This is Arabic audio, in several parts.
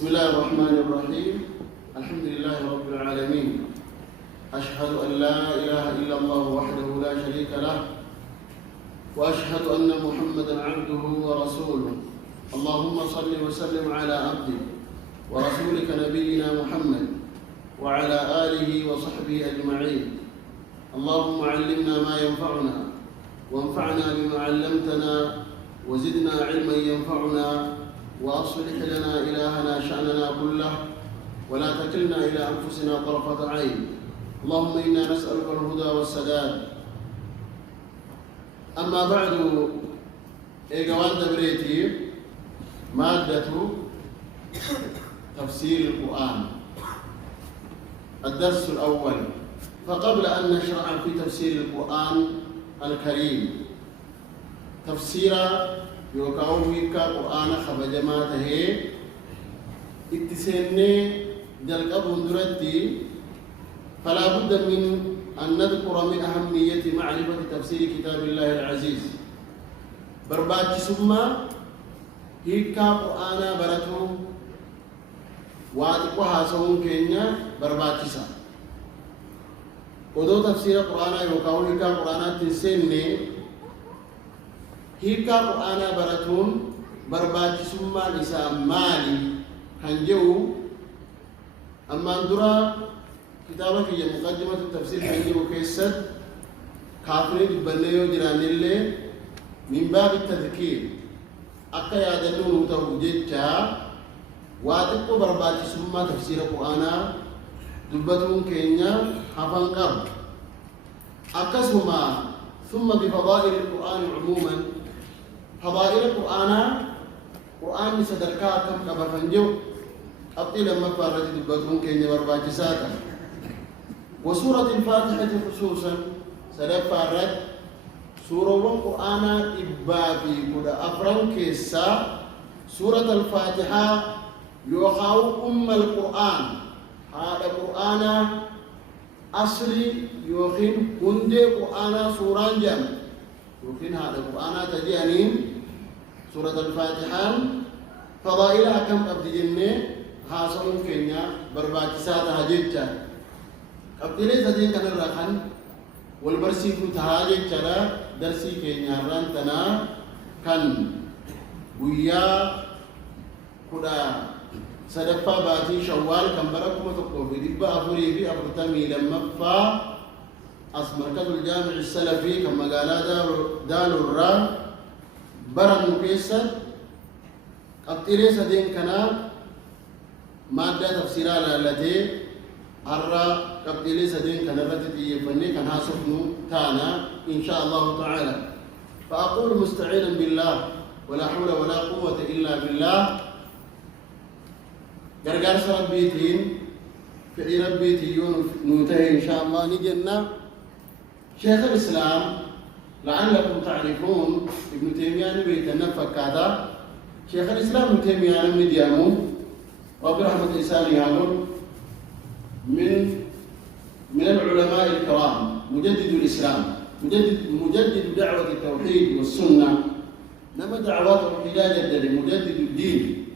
بسم الله الرحمن الرحيم. الحمد لله رب العالمين. أشهد أن لا إله إلا الله وحده لا شريك له، وأشهد أن محمدا عبده ورسوله. اللهم صل وسلم على عبدك ورسولك نبينا محمد وعلى آله وصحبه أجمعين. اللهم علمنا ما ينفعنا وانفعنا بما علمتنا وزدنا علما ينفعنا، وأصلح لنا إلهنا شأننا كله ولا تكلنا إلى أنفسنا طرفة عين. اللهم إنا نسألك الهدى والسداد. أما بعد، إيجوان دبريتي مادة تفسير القرآن الدرس الأول. فقبل أن نشرع في تفسير القرآن الكريم تفسير يوكاو ويكا قرآن خبجماته اتسيني جلقب هندرتي، فلا بد من أن نذكر من أهمية معرفة تفسير كتاب الله العزيز. برباج سمى هيكا قرآن براتو واتقوها سون كينيا برباج سا ودو تفسير القرآن يوكاو هيكا قرآن تسيني هيكا قرآن براتون برباج سمى لسا مالي هنجو. أما اندرا كتابك هي مقدمة التفسير هنجو كيسد كافرين بنيو جران اللي من باب التذكير أكا يادلون توجيجا واتقو برباج سمى تفسير القرآن دبتون كينيا حفن قرب أكسهما. ثم بفضائل القرآن عموما، فضائل القرآن قرآن صدركا كم كبرفنجو أبطي لما فارت دبتون كينيا برباج ساتا. وسورة الفاتحة خصوصا سلف فارت سورة القرآن إبابي كدا أفران كيسا سورة الفاتحة يوخاو القرآن. هذا القرآن أصلي يوخين هندي قرآن سورة جم يوخين هذا القرآن تجيانين سورة الفاتحة فضائلها كم أبدي جنة خاصة كينيا برباكسات هجيتها أبدي زدين كان الرخان والبرسي كنت هاجيتها درسي كينيا رانتنا كان ويا كدا سدفا باتي شوال كم بركم تقول في دبا أفوري في أبرتمي لما فا مركز الجامع السلفي كما قال دال الرا برم كيسد أبتلي سدين كنا مادة تفسيرها التي الرا أبتلي سدين كنا رتتي فني كان هاسفنو تانا إن شاء الله تعالى. فأقول مستعينا بالله ولا حول ولا قوة إلا بالله. قرقار ربيتين في ربيتي ننتهي إن شاء الله. نجينا شيخ الإسلام لعلكم تعرفون ابن تيمية نبيت النفك هذا شيخ الإسلام ابن تيمية من ديامو وبرحمة الإنسان يقول من العلماء الكرام، مجدد الإسلام، مجدد دعوة التوحيد والسنة، نما دعوات الحجاج الدين، مجدد الدين.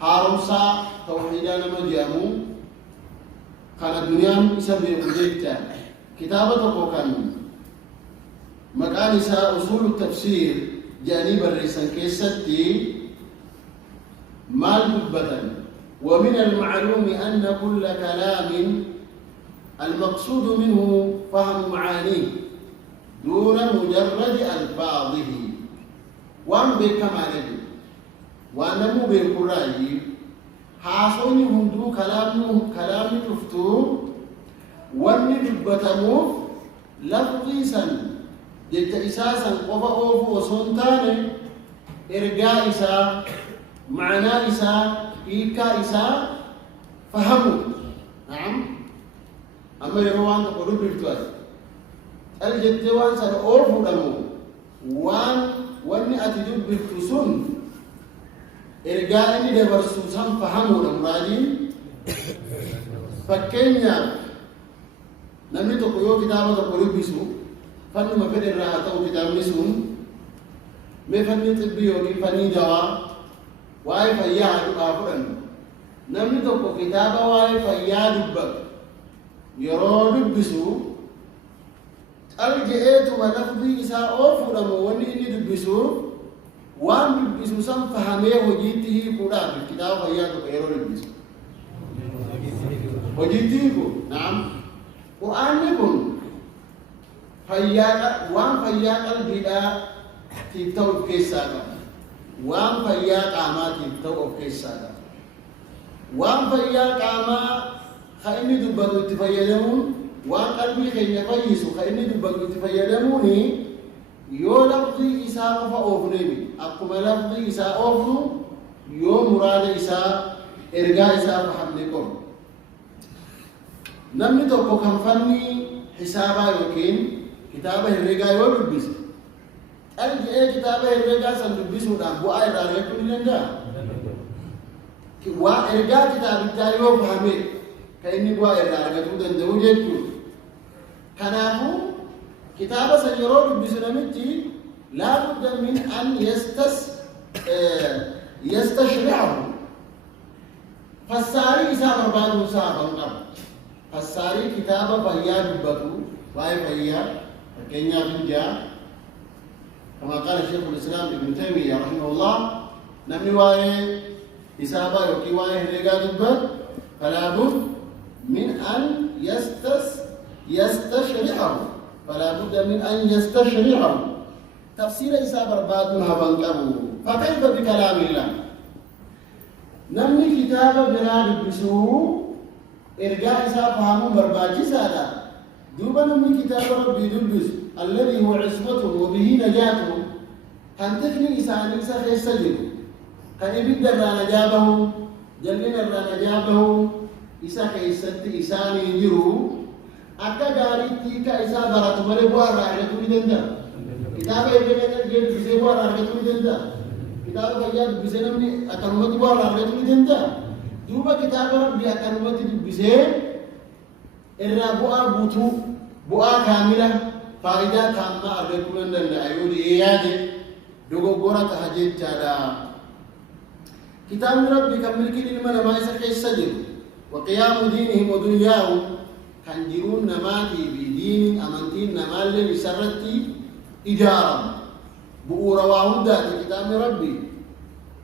هارمسا توحيدنا مجامو كان الدنيا يسبب وجدتا كتابته كان مكانسا أصول التفسير جانب الرسال كيستي مال دبتا. ومن المعلوم أن كل كلام المقصود منه فهم معانيه دون مجرد ألفاظه. وأن بكماله وأنا مو بالقرآن حاصوني هندو كلام تفتو واني دبتمو لفظي سن جت إساسا قفا أوفو وصنتاني إرقاء إسا معنى إسا إيكا إسا فهموا. نعم. أما يروان تقولوا بالتواس الجتوان سن أوفو لمو واني أتجب بالتسن إرجعني دبرسوسان فهموا المرادين. فكينيا نمني تقولوا كتابة تقولوا بيسو فن ما في الراحة أو كتاب نسون ما فن طبي أو فن دواء واي فيا عدو أفرن namni tokko kitaaba waa'ee fayyaa dubbatu yeroo dubbisu qal je'eetuma lafdii isaa oofuudhamu wanni inni dubbisu waan dubbisu san fahamee hojiitti hiikuudhaaf kitaaba fayyaa tokko yeroo dubbisu hojiitti hiiku naam qur'aanni kun waan fayyaa qalbiidhaatiif ta'u of keessaa qaba waan fayyaa qaamaatiif ta'u of keessaa qaba waan fayyaa qaamaa ka inni dubbatu itti fayyadamuun waan qalbii keenya fayyisu ka inni dubbatu itti fayyadamuuni yoo lafdii isaa qofa oofne miti akkuma lafdii isaa oofnu yoo muraada isaa ergaa isaa fahamne qofa namni tokko kan fanni hisaabaa yookiin kitaaba herreegaa yoo dubbise qal je'ee kitaaba herreegaa san dubbisuudhaan bu'aa irraa argachuu ni danda'a waa ergaa kitaabichaa yoo fahame kan inni bu'aa irraa argachuu danda'u jechuudha kanaafuu kitaaba san yeroo dubbisu namichi laa budda min an yastashri'ahu fassaarii isaa barbaaduu isaa hafan qaba fassaarii kitaaba fayyaa dubbatu waa'ee fayyaa fakkeenyaaf injaa كما قال شيخ الإسلام ابن تيمية رحمه الله نمي وايه حسابا يوكي وايه هريقا دبت فلا بد من أن يستشرحه فلا بد من أن يستشرحه تفسير حساب رباطنها بانقبه فكيف بكلام الله نمي كتاب بلاد بسوه إرجاع حساب فهمه برباجي سادا دوبا نمي كتاب ربي دبس الذي هو عصمته وبه نجاته كان تكني إساني سخي السجن كان يبدأ نجابه جلنا نجابه إساخي السد إساني يجرو أكا داري تيكا إسا برات مري بوار رأيته بدندا كتابة يبقى جيد بسي بوار رأيته بدندا كتابة فياد بسي نمني أكرمت بوار رأيته بدندا دوبا كتابة ربي أكرمت بسي الرابعة بوتو بوآ كاملة فائدة تامة أرغبون أن الأيود إيادي دوغورة تحجيب جادا كتاب ربي كمل كل من ما يسخي السجن وقيام دينهم ودنياهم كان جرون نماتي بدين أمانتين نمال بسرتي إجارة بؤورة وعودة كتاب ربي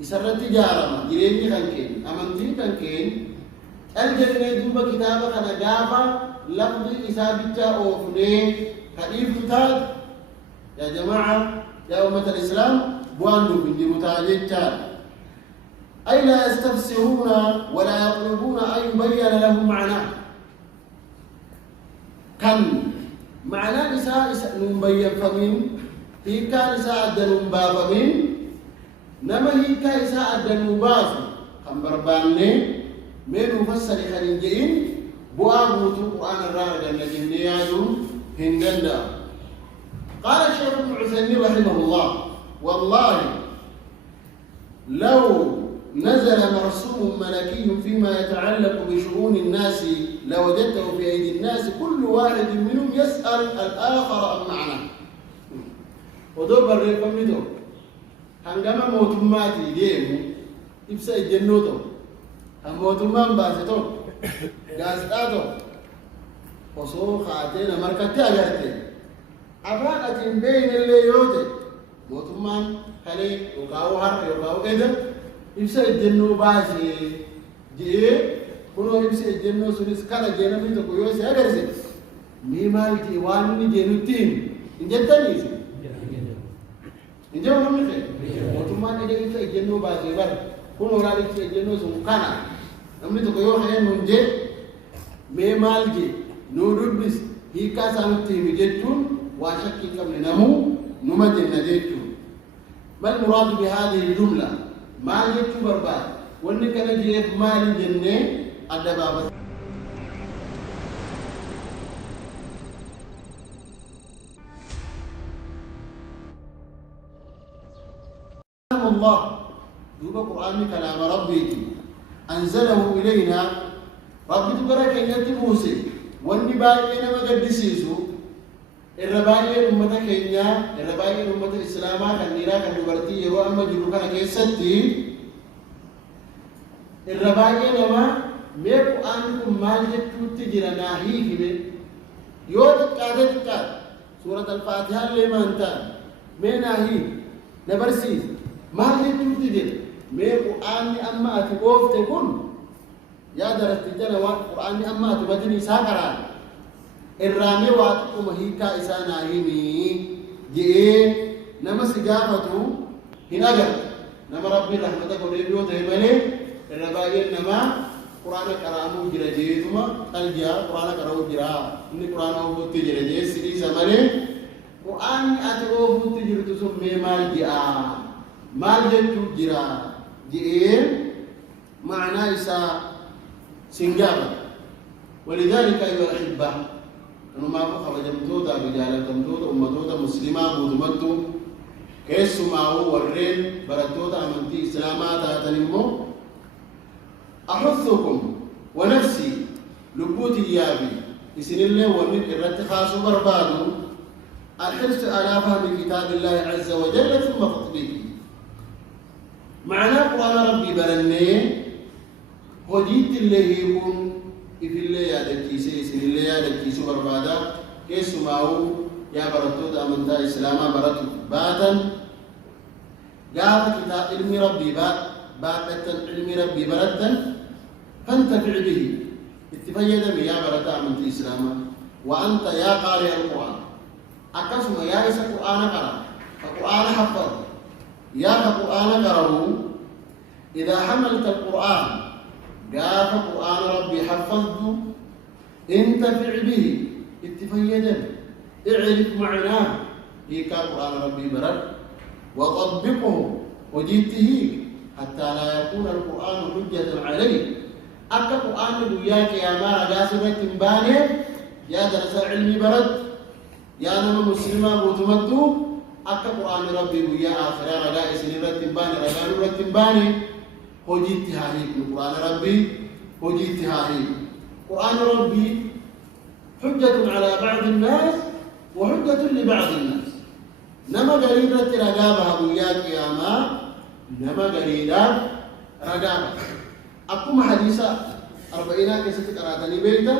بسرتي إجارة جريني كان أمانتين كان الجنة دوبا كتابة كان جافا لفظي إسابتا أوفنين حديث تاد يا جماعة يا أمة الإسلام بواندو بندي متاجد أي لا يستفسرون ولا يطلبون أن يبين لهم معناه كان معنى نساء نبين فمن هيكا نساء الدنوبا فمن نما هيكا نساء الدنوبا كان برباني من مفسر خلينجين بوابوتو قرآن الرارد النجنيان هندندا قال الشيخ ابن عثيمين رحمه الله والله لو نزل مرسوم ملكي فيما يتعلق بشؤون الناس لوجدته في أيدي الناس كل واحد منهم يسأل الآخر عن معناه ودور بريكم يدور هنگama mootummaati deemu ibsa ejjennoo ta'u kan mootummaan baase ta'u gaazexaa ta'u osoo kaatee nama harkatti agarte afaan ati hin beeynellee yoo ta'e mootummaan kalee yookaan har'a yookaan edda ibsa ejjennoo baasee jedhee kunoo ibsa ejjennoo sunis kana jeenamni tokko yoo si agarsiise mee maalti waan inni jeenutti hin jettaniis injoo namni ta'e mootummaan edda ibsa ejjennoo baasee bara kunoo laal ibsa ejjennoo sun kana namni tokko yoo ka'ee nuun jee mee maal jee nuu dubbis hiikaa isaanitti himi jechuun waa shakkii qabne namuu numa jenna jechuun mal muraadu bihaadihi ljumla maal jechuu barbaada wanni kana jeef maali jennee adda baafata الله دوبا قرآن كلام ربي أنزله إلينا ربي تبارك إن موسى واني باقينا ما قدسيسو الرباقين أمتا كينيا الرباقين أمتا إسلاما كان نيرا كان نبرتي يرو أما جلو كان كيستي الرباعي لما ميكو أنكم مال جتو تجرى ناهي كده يوتك كادت كاد سورة الفاتحة اللي ما انت مين ناهي نبرسيس مال جتو تجرى ميكو أني أما أتقوف تكون يا درست جنا وقرآن أما أتبدني ساكران الرامي واتكم هيكا إسانا هيني جئ نما سجافتو هنا نما ربي رحمتك وليبيو تهملي الرباعي نما قرآن كرامو جرا جيتما تلجا قرآن كرامو جرا إني قرآن أو بوت جرا جي سيري زمانه قرآن أتو بوت جرا تسوم مال جاء مال جتو جرا جئ معنى إسا سنجابا ولذلك أيها الأحبة أنا ما أبغى خبجمتوتا بجالتمتوتا أمتوتا مسلمة بوتمتو كيس معه ورين برتوتا أمنتي إسلامات هاتنمو أحثكم ونفسي لبوتي يابي إسن الله ومن الرتخاص بربادو الحرص على فهم كتاب الله عز وجل ثم تطبيقه معنى قرآن ربي بلني هديت الله يكون في الله يا دكيسي إسن الله يا دكيسي بربادا كيس معه يا برتوتا أمنتا إسلاما برتو باتا قال كتاب علم ربي بات علم ربي برتا فانتفع به اتفيد به يا برتا من الإسلام وأنت يا قارئ القرآن أقسم يا إسا القرآن قرأ القرآن حفظ يا القرآن قرأه إذا حملت القرآن قال القرآن ربي حفظه انتفع به اتفيد به اعرف معناه هيك القرآن ربي برد وطبقه وجدته حتى لا يكون القرآن حجة عليك أكا القرآن وياك يا مارا جاسمة تنباني يا درس علمي برد يا نما مسلمة بوتمدو أكا القرآن ربي ويا آخرا رجاء سنرد تنباني رجاء نرد تنباني وجدتها هيك القرآن ربي وجدتها هيك القرآن ربي حجة على بعض الناس وحجة لبعض الناس نما قريبا رقابها وياك يا ما نما قريبا رقابها أقوم حديثة 40 كيسة قراتني بيتا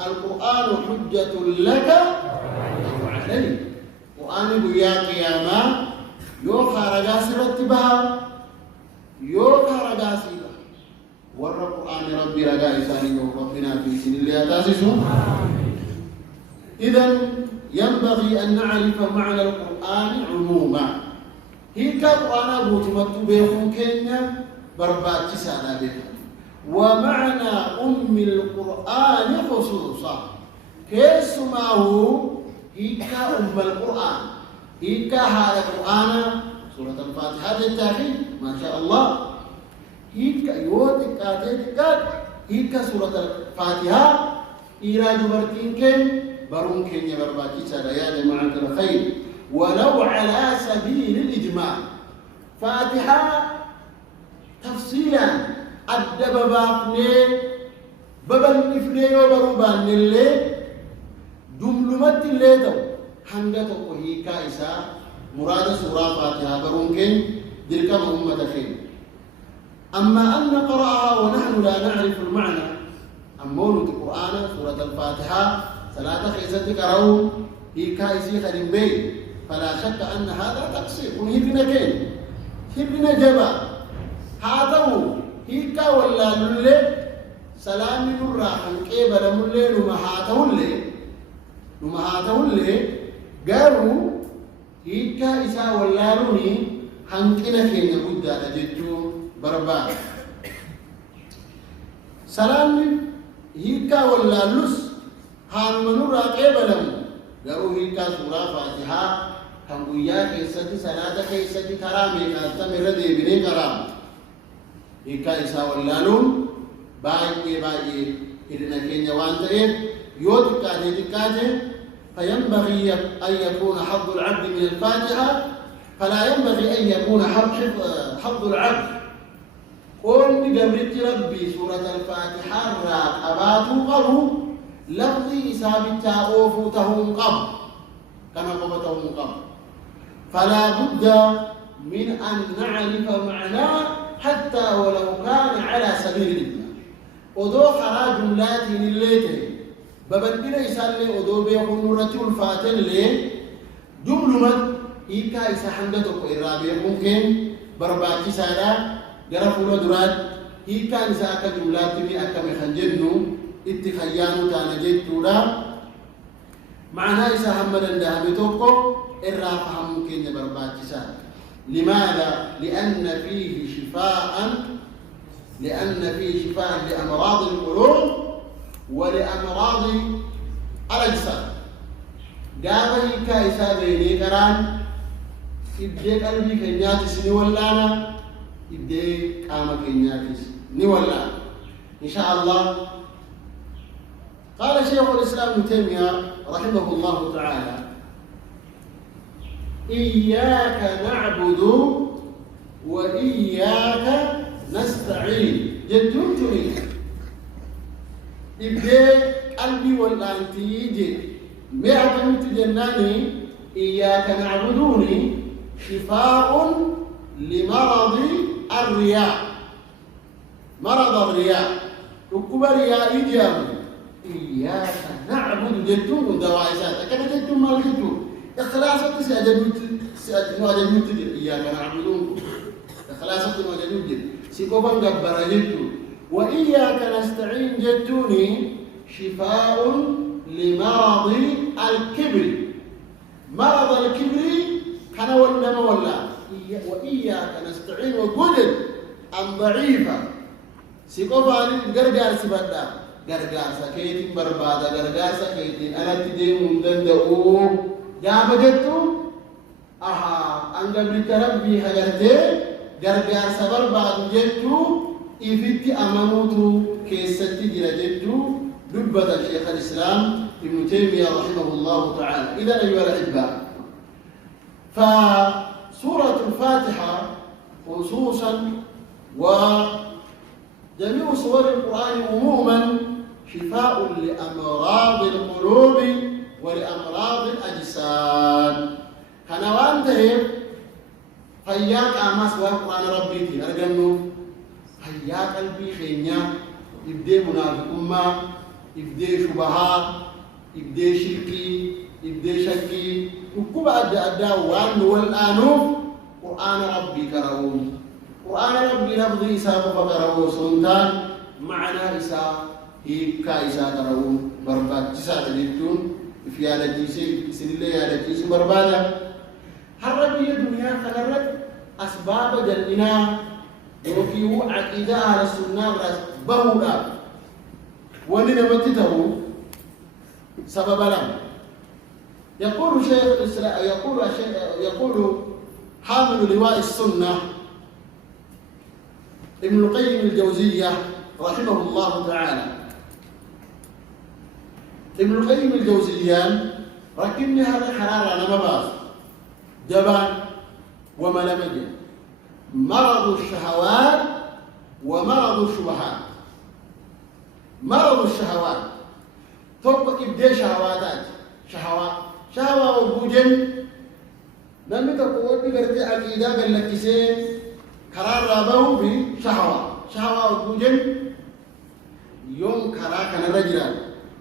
القرآن حجة لك وعليك وأنا وياك يا ما يوخى رقاسي رتبها يوخى رقاسي ورى القرآن ربي رقائي ثاني ربنا في سن الله تاسسه إذن ينبغي أن نعرف معنى القرآن عموما هيك القرآن بوتمتو بيخون كينيا بربات سانا بيخون ومعنى أم القرآن خصوصا كيس ما هو هيك أم القرآن هيك هذا القرآن سورة الفاتحة التاخي ما شاء الله هيك يوتك كاتيك هيك سورة الفاتحة إيراد برتين كين برون كين برباكي يا جماعة الخير ولو على سبيل الإجماع فاتحة تفصيلا أدب بابني ببن نفني وبربان اللي دملمت اللي دو حنجة وهيكا إسا مراد سورة فاتحة برون كين دلك مهمة خير أما أن نقرأها ونحن لا نعرف المعنى أمون القرآن سورة الفاتحة ثلاثة خيزة كرو هيكا إسي خدم بي فلا شك أن هذا تقصير ونهبنا كين هبنا جبا هذا هيكا ولا للي سلامي نرى حنكيبا لملي نمهاته اللي قالوا هيكا إسا ولا لني حنكنا كين يقود تجدو بربان سلامي هيكا ولا لس هان منورا قبلهم قالوا هيكا سورة فاتحة هم ويا كيسة صلاة كيسة كرامي كاتم ردي بني كرام هيكا إسا ولانون باي إذن كين يوان تريد يوتك كاتي فينبغي أن يكون حظ العبد من الفاتحة فلا ينبغي أن يكون حظ العبد قول بقبرت ربي سورة الفاتحة راقباتو قبو لفظي إسابتا أوفوتهم قبل كما قبتهم قبل فلا بد من أن نعرف معناه حتى ولو كان على سبيل سبيل الإبناء ودو خرا جملات الليته ببدل يسالي ودو بيقول نورتي الفاتن لي جملة إيكا إسا حمدتك إرابي ممكن برباتي سادا جرفوا درات إيكا إسا أكا جملات بي أكا مخنجنو اتخيانو تانجيتو لا معنى إسا حمدا دهبتوكو إرافها ممكن برباتي سادا لماذا؟ لأن فيه شفاء لأمراض القلوب ولأمراض الأجساد قابل كايسا بيني كران إبدي قلبي كنياتي نولانا إبدي قام كنياتي نولانا إن شاء الله. قال شيخ الإسلام ابن تيمية رحمه الله تعالى إياك نعبد وإياك نستعين جدوتني إبدي قلبي والأنتي يجي مئة جناني إياك نعبدوني شفاء لمرض الرياء مرض الرياء ركب رياء إيجاب إياك نعبد جدون دوائسات كما جدون ما الجدون إخلاصة سأجدون إياك نعبدون إخلاصة وجدون سيكوبا مقبرة جدون وإياك نستعين جدوني شفاء لمرض الكبر مرض الكبر كان ولا ولا وإياك نستعين وقدر أن ضعيفة سيكوبا غرغار سبدا غرغار سكيتين بربادا غرغار سكيتين أنا تدين مندندو يا بجتو أها أنجب ربي هجرتي غرغار سبر بعد جتو إفتي أمانوتو كيستي جرجتو دبة شيخ الإسلام ابن تيمية رحمه الله تعالى. إذا أيها الأحباء فسورة الفاتحة خصوصا وجميع سور القرآن عموما شفاء لأمراض القلوب ولأمراض الأجساد. كان وانتهي هياك أماس القرآن ربيتي أرجنو هياك قلبي خينيا يبدي منافق أمة يبدي شبهات يبدي شركي يبدي شكي وكل أدى وان والآنوف قرآن ربي كرهون قرآن ربي لفظي إساء فكرهون سلطان معنى إساء هيكا إساء كرهون برباد جساء تجدون في هذا جيسي سليلي هذا جيسي بربادا هربي الدنيا خلرت أسباب جلنا وفيه عقيدة على السنة بهولا ولنمتته سبب لهم. يقول شيخ الإسلام يقول حامل لواء السنة ابن القيم الجوزية رحمه الله تعالى. ابن القيم الجوزية ركبني هذا حرارة أنا مباس جبان وملمجة مرض الشهوات ومرض الشبهات. مرض الشهوات توقف إبداء شهواتات شهوة وبوجن نمي تقول بقرتي عقيدة قال لك سين قرار رابه بشهوة وبوجن يوم قرار كان رجلا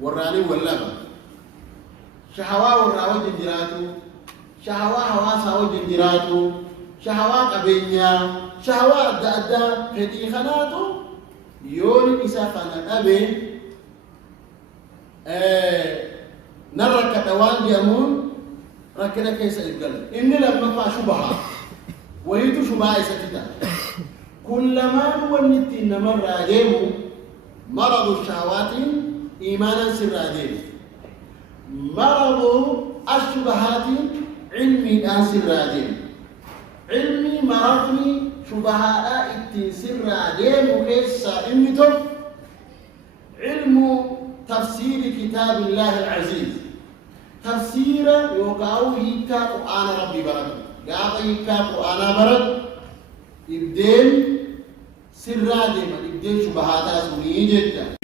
وراني واللبا شهوة وراوة جنجراتو شهوة حواسة وجنجراتو شهوة قبينيا شهوة أدى كدي خناتو يوني إسافنا أبي نرك دوان جامون ركنا كيس القلب إن لما فا شبهة ويتو شبهة ستتا كلما نولت إنما الراجيم مرض الشهوات إيمانا سرادين مرض الشبهات علمي آن سرادين علمي مرضني شبهاء التنسر رادين وكيسا إمتو علم تفسير كتاب الله العزيز تفسير يوقعوا هيكا قرآن ربي برد قاعد هيكا قرآن برد إبدين سر رادين إبدين شبهاتا سمي جدا